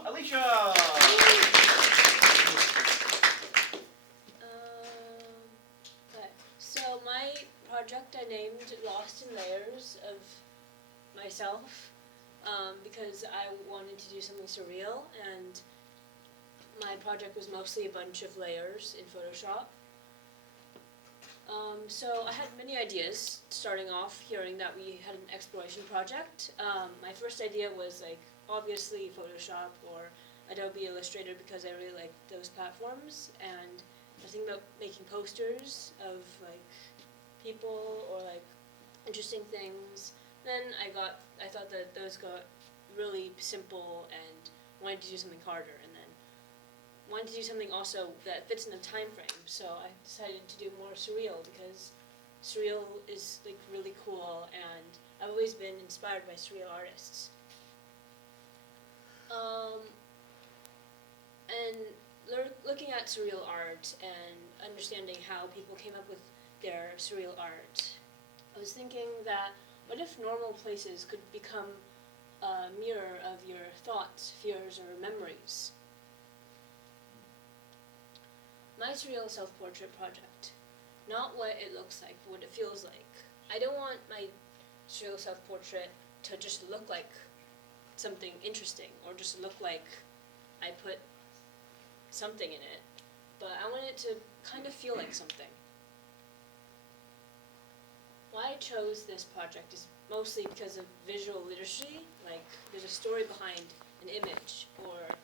of Alicia! Okay. So my project I named Lost in Layers of myself because I wanted to do something surreal, and my project was mostly a bunch of layers in Photoshop. So I had many ideas starting off, hearing that we had an exploration project. My first idea was like obviously Photoshop or Adobe Illustrator because I really like those platforms, and I was thinking about making posters of like people or like interesting things. Then I thought that those got really simple and wanted to do something harder, and then wanted to do something also that fits in a time frame. So I decided to do more surreal because surreal is like really cool, and I've always been inspired by surreal artists. And looking at surreal art and understanding how people came up with their surreal art, I was thinking that what if normal places could become a mirror of your thoughts, fears, or memories? My surreal self-portrait project. Not what it looks like, but what it feels like. I don't want my surreal self-portrait to just look like something interesting or just look like I put something in it, but I want it to kind of feel like something. Why I chose this project is mostly because of visual literacy. Like, there's a story behind an image, or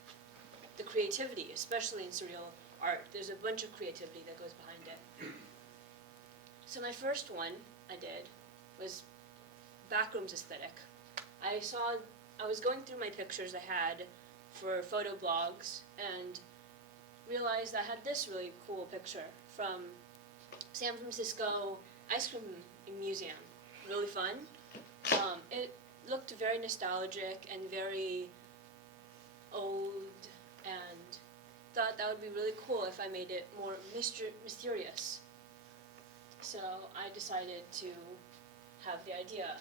the creativity, especially in surreal art. There's a bunch of creativity that goes behind it. So my first one I did was backrooms aesthetic. I was going through my pictures I had for photo blogs and realized I had this really cool picture from San Francisco Ice Cream Museum. Really fun. It looked very nostalgic and very old, and thought that would be really cool if I made it more mysterious. So I decided to have the idea.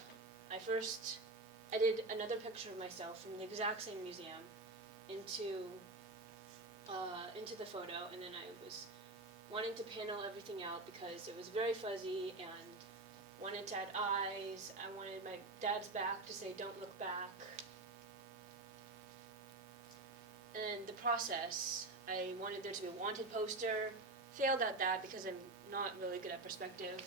I did another picture of myself from the exact same museum into the photo, and then I was wanting to panel everything out because it was very fuzzy and wanted to add eyes. I wanted my dad's back to say, "Don't look back." And the process, I wanted there to be a wanted poster. Failed at that because I'm not really good at perspective.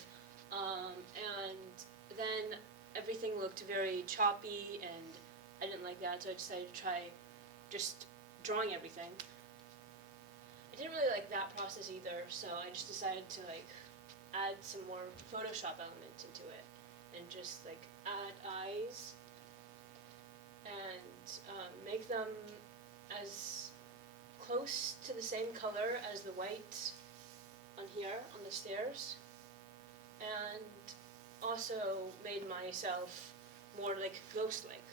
And then everything looked very choppy, and I didn't like that, so I decided to try just drawing everything. I didn't really like that process either, so I just decided to like add some more Photoshop elements into it, and just like add eyes and make them as close to the same color as the white on here on the stairs, and also made myself more like ghost-like.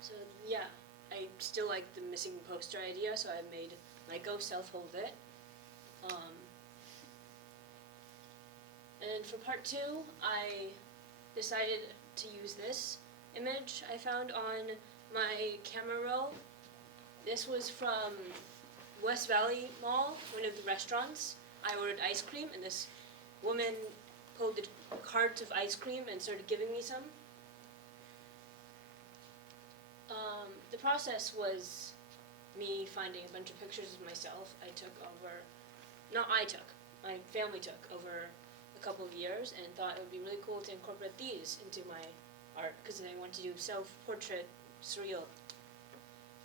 So yeah, I still like the missing poster idea, so I made my ghost self hold it. And for part 2, I decided to use this image I found on my camera roll. This was from West Valley Mall, one of the restaurants. I ordered ice cream, and this woman pulled the cart of ice cream and started giving me some. The process was me finding a bunch of pictures of myself my family took over a couple of years, and thought it would be really cool to incorporate these into my art because I wanted to do self-portrait surreal.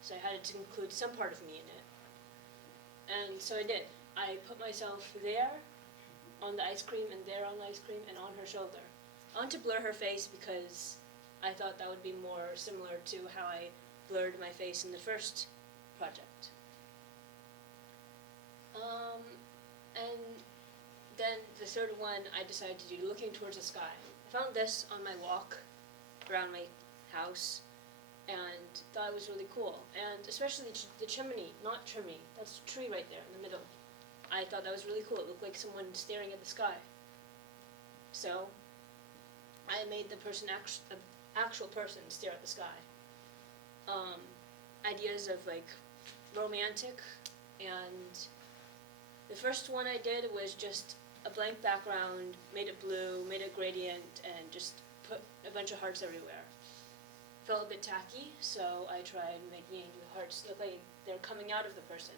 So I had to include some part of me in it. And so I did. I put myself there on the ice cream, and there on the ice cream, and on her shoulder. I want to blur her face because I thought that would be more similar to how I blurred my face in the first project. And then the third one I decided to do looking towards the sky. I found this on my walk around my house and thought it was really cool. And especially the chimney, not chimney, that's a tree right there in the middle. I thought that was really cool. It looked like someone staring at the sky. So I made the actual person stare at the sky. ideas of like romantic, and the first one I did was just a blank background, made it blue, made it gradient, and just put a bunch of hearts everywhere. Felt a bit tacky, so I tried making the hearts look like they're coming out of the person.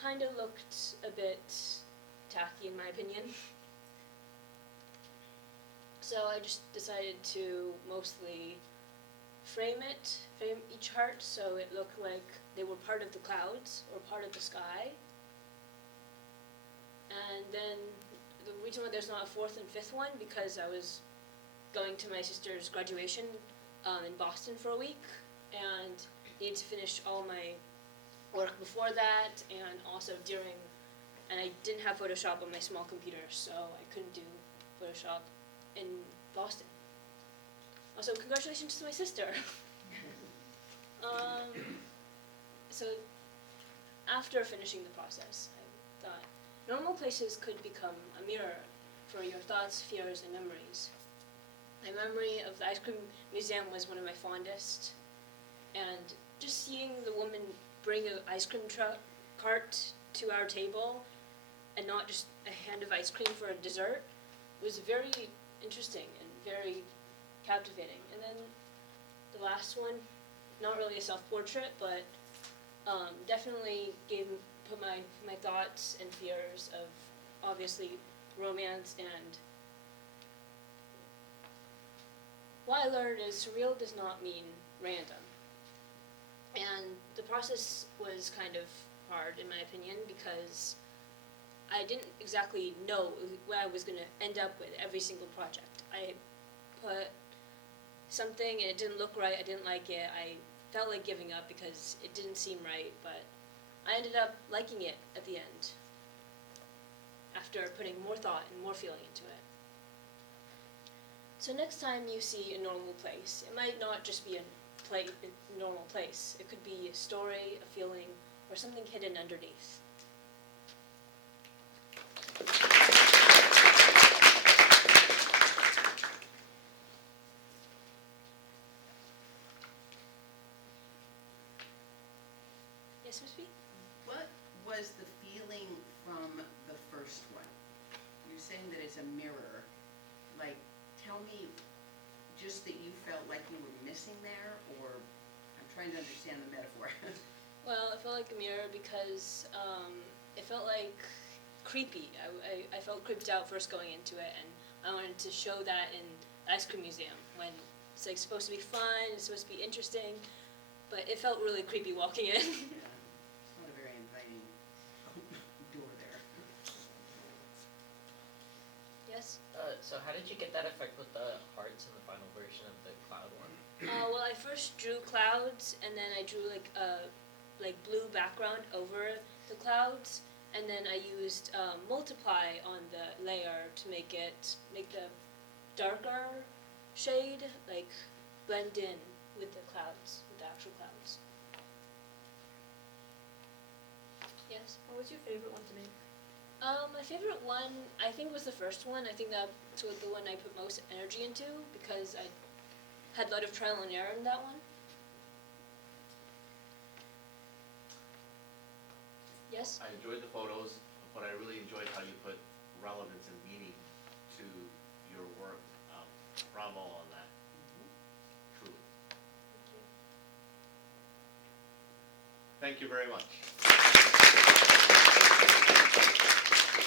Kind of looked a bit tacky in my opinion. So I just decided to mostly frame each heart so it looked like they were part of the clouds or part of the sky. And then the reason why there's not a fourth and fifth one, because I was going to my sister's graduation in Boston for a week, and needed to finish all my work before that and also during, and I didn't have Photoshop on my small computer, so I couldn't do Photoshop in Boston. Also, congratulations to my sister. So after finishing the process, I thought normal places could become a mirror for your thoughts, fears, and memories. My memory of the ice cream museum was one of my fondest, and just seeing the woman bring an ice cream cart to our table and not just a hand of ice cream for a dessert was very interesting and very captivating. And then the last one, not really a self-portrait, but definitely put my thoughts and fears of obviously romance, and what I learned is surreal does not mean random. And the process was kind of hard in my opinion because I didn't exactly know what I was going to end up with every single project. I put something and it didn't look right, I didn't like it, I felt like giving up because it didn't seem right, but I ended up liking it at the end after putting more thought and more feeling into it. So next time you see a normal place, it might not just be a normal place. It could be a story, a feeling, or something hidden underneath. Yes, Ms. B? What was the feeling from the first one? You're saying that it's a mirror. Like, tell me just that you felt like you were missing there, or I'm trying to understand the metaphor. Well, it felt like a mirror because it felt like creepy. I felt creeped out first going into it, and I wanted to show that in the ice cream museum when it's like supposed to be fun, it's supposed to be interesting, but it felt really creepy walking in. Yeah, it's not a very inviting door there. Yes? So how did you get that effect with the hearts in the final version of the cloud one? Well, I first drew clouds, and then I drew like a blue background over the clouds, and then I used multiply on the layer to make the darker shade like blend in with the clouds, with the actual clouds. Yes? What was your favorite one to make? My favorite one, I think, was the first one. I think that's the one I put most energy into because I had a lot of trial and error in that one. Yes? I enjoyed the photos, but I really enjoyed how you put relevance and meaning to your work. Bravo on that. Truly. Thank you. Thank you very much.